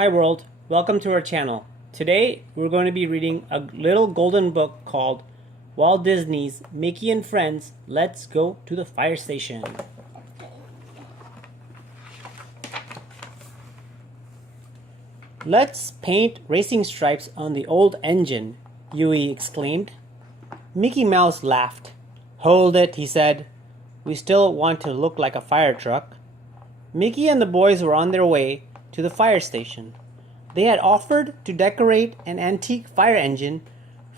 Hi world, welcome to our channel. Today we're going to be reading a little golden book called Walt Disney's Mickey and Friends, Let's Go to the Fire Station. Let's paint racing stripes on the old engine, Yui exclaimed. Mickey Mouse laughed. Hold it, he said. We still want to look like a fire truck. Mickey and the boys were on their way to the fire station. They had offered to decorate an antique fire engine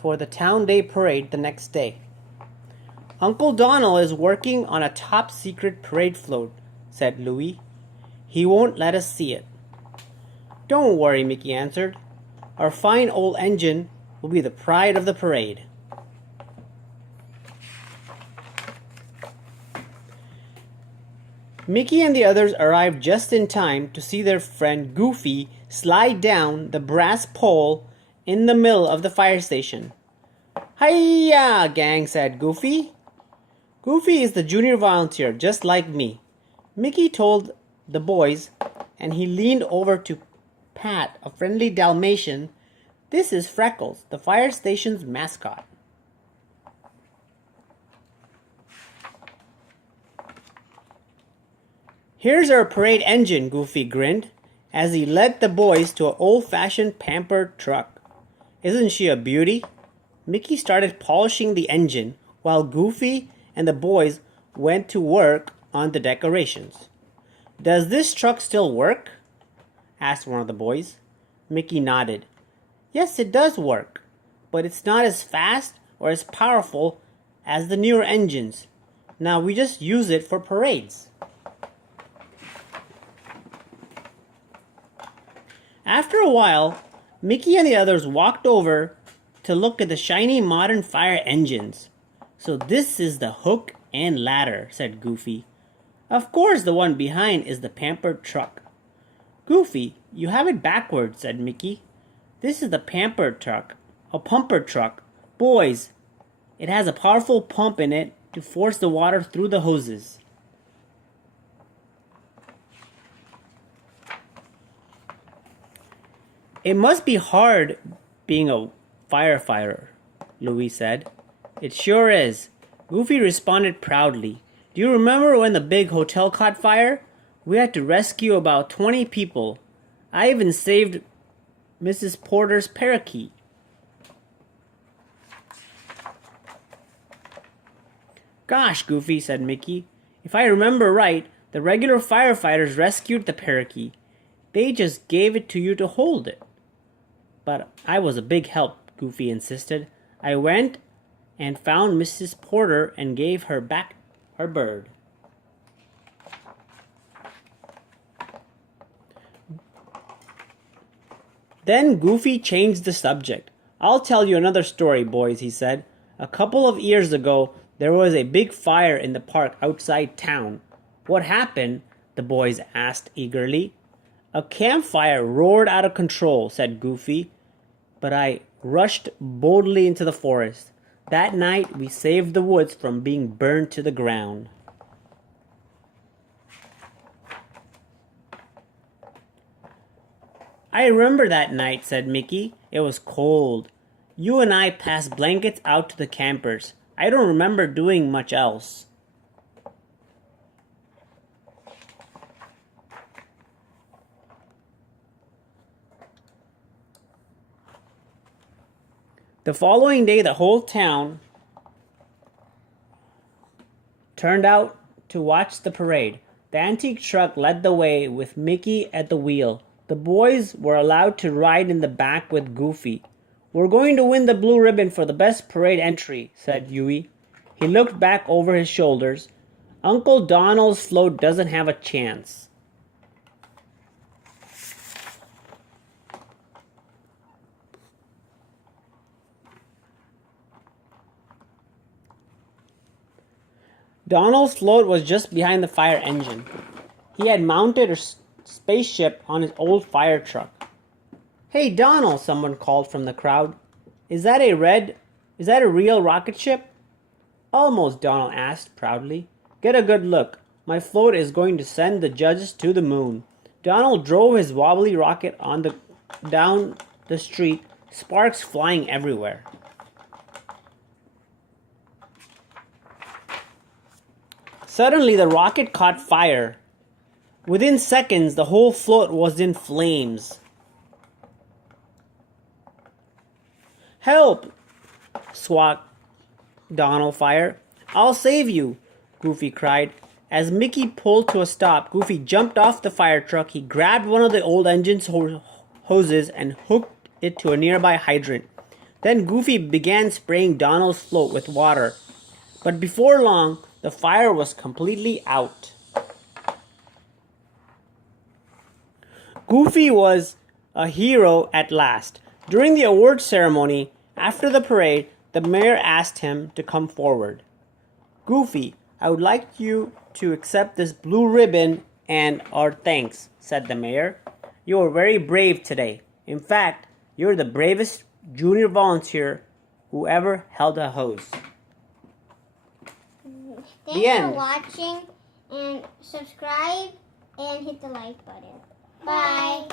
for the Town Day Parade the next day. Uncle Donald is working on a top-secret parade float, said Louie. He won't let us see it. Don't worry, Mickey answered. Our fine old engine will be the pride of the parade. Mickey and the others arrived just in time to see their friend Goofy slide down the brass pole in the middle of the fire station. Hi-ya, gang, said Goofy. Goofy is the junior volunteer, just like me, Mickey told the boys, and he leaned over to pat a friendly Dalmatian. This is Freckles, the fire station's mascot. Here's our parade engine, Goofy grinned, as he led the boys to an old-fashioned pampered truck. Isn't she a beauty? Mickey started polishing the engine, while Goofy and the boys went to work on the decorations. Does this truck still work? Asked one of the boys. Mickey nodded. Yes, it does work, but it's not as fast or as powerful as the newer engines. Now we just use it for parades. After a while, Mickey and the others walked over to look at the shiny modern fire engines. So this is the hook and ladder, said Goofy. Of course the one behind is the pampered truck. Goofy, you have it backwards, said Mickey. This is the pampered truck, a pumper truck. Boys, it has a powerful pump in it to force the water through the hoses. It must be hard being a firefighter, Louie said. It sure is. Goofy responded proudly. Do you remember when the big hotel caught fire? We had to rescue about 20 people. I even saved Mrs. Porter's parakeet. Gosh, Goofy, said Mickey. If I remember right, the regular firefighters rescued the parakeet. They just gave it to you to hold it. But I was a big help, Goofy insisted. I went and found Mrs. Porter and gave her back her bird. Then Goofy changed the subject. I'll tell you another story, boys, he said. A couple of years ago, there was a big fire in the park outside town. What happened? The boys asked eagerly. A campfire roared out of control, said Goofy, but I rushed boldly into the forest. That night, we saved the woods from being burned to the ground. I remember that night, said Mickey. It was cold. You and I passed blankets out to the campers. I don't remember doing much else. The following day, the whole town turned out to watch the parade. The antique truck led the way with Mickey at the wheel. The boys were allowed to ride in the back with Goofy. We're going to win the blue ribbon for the best parade entry, said Yui. He looked back over his shoulders. Uncle Donald's float doesn't have a chance. Donald's float was just behind the fire engine. He had mounted a spaceship on his old fire truck. Hey, Donald, someone called from the crowd. Is that a real rocket ship? Almost, Donald asked proudly. Get a good look. My float is going to send the judges to the moon. Donald drove his wobbly rocket down the street, sparks flying everywhere. Suddenly, the rocket caught fire. Within seconds, the whole float was in flames. "Help!" squawked Donald Fire. "I'll save you," Goofy cried. As Mickey pulled to a stop, Goofy jumped off the fire truck. He grabbed one of the old engine's hoses and hooked it to a nearby hydrant. Then Goofy began spraying Donald's float with water. But before long, the fire was completely out. Goofy was a hero at last. During the awards ceremony, after the parade, the mayor asked him to come forward. "Goofy, I would like you to accept this blue ribbon and our thanks," said the mayor. "You were very brave today. In fact, you're the bravest junior volunteer who ever held a hose." Thanks for watching, and subscribe and hit the like button. Bye.